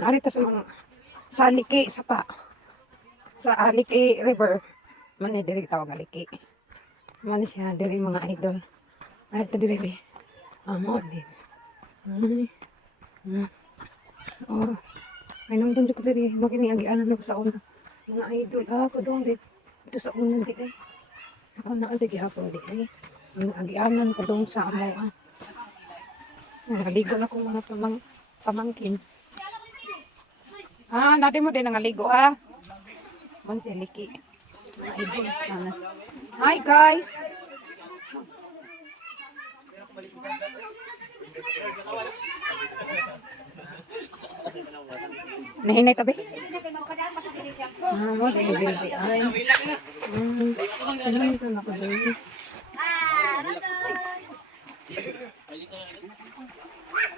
Arito sa Liki, sa Liki River. Mani diri tawag Liki. Mani siya diri mga idol. Arito diri be. Amo din. Ay. Oh. Ay nang doon ko diri maginiagianan ko sa una. Mga idol padong di. Ito sa una di ay. Ako na di gihapon di ay. Ang agianan ko doon sa amo. Naligo na ko mga pamangkin. Natin mo din nangaligo Man si Liki. Hi guys. Nahinay ka ba? Mo din din ay. Nahinay ka na ka ba?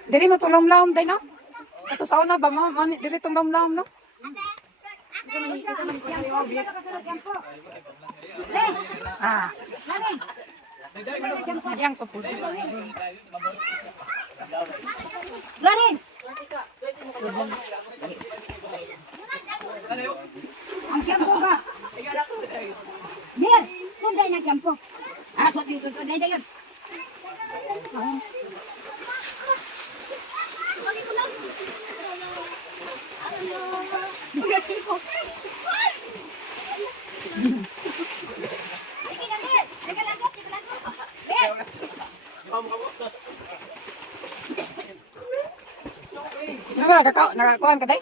Dili mo tulong laom day no? Ato sa una ba mo dili tulong laom no? Yang ko po. Lorenz! Ang shampoo ka! Mir! Sunday na shampoo! Sunday ko sunday na yun! Nakakuhan ka day?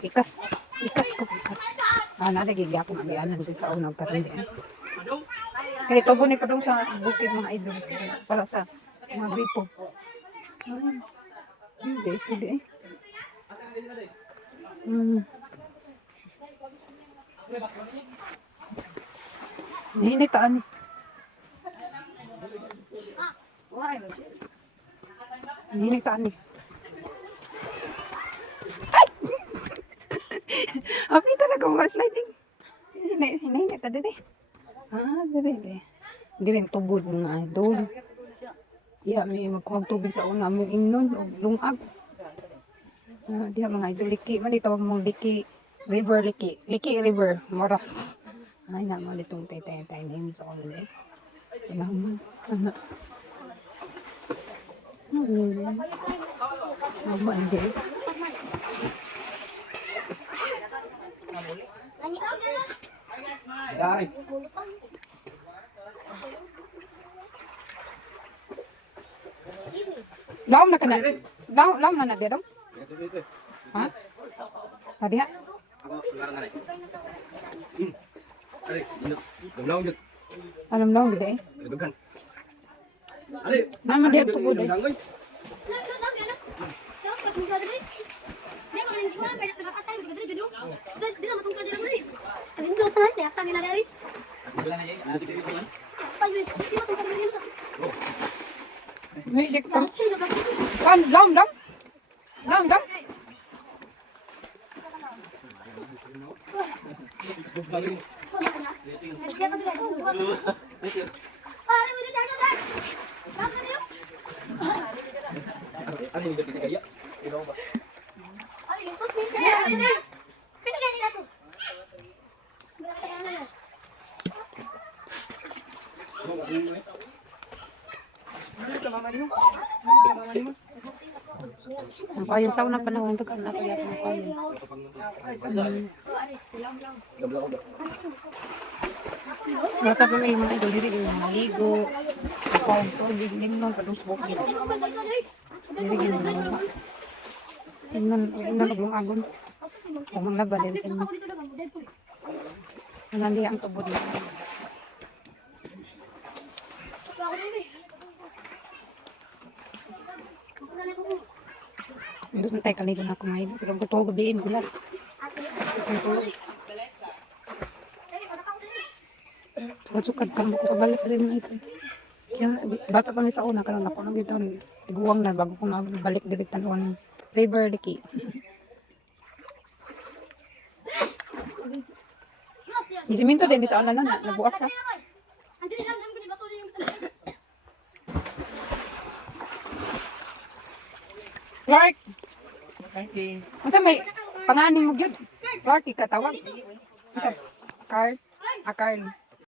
Ikas ko. Nalagig ako ng biyanan din sa unang karindi. Kaya tubo ni padong sa bukid mga idol. Para sa mga gripo. Hindi. Hindi taan. Hindi taan ni. Happy talaga mga sliding. Hindi ta dede. Dede. Hindi rin tubod mga idol. May magkuhag tubig sa una mo ingnon o lungag. Diya mga idol Liki. Manito mong Liki River Liki. Liki River. Mora. Ay naman itong tay name sa una eh. Naman. Naman hindi. Ay. Laom na ka na. Laom na dito. Ha? Tadi ha? Alam lang gede. Mama dia tubo deh. Ni dik kan laom. Ang kaya sa unang panahon ito kan napayat ng kaya. Mata pa may mga idol diri yung maligo. Ako ang tubig limnon padung sa bukid. Diri yung mga limnon ang agon. Kumang laba din sa inyo. Nandi ang tubod na. Doon tayo kaligo na kumain. Pero gusto ko gabihin gulat. Masukad ka mo ko kabalik rin na ito. Kaya bata pa ni sa una ka lang ako nang ito. Tiguwang na bago ko na balik diri tanuan. Flavor liki. Isiminto din di sa ulan na nabuak sa. Clark, unsa may panganin mo gyud? Clark ikatawag. Unsa? Carl, Carl.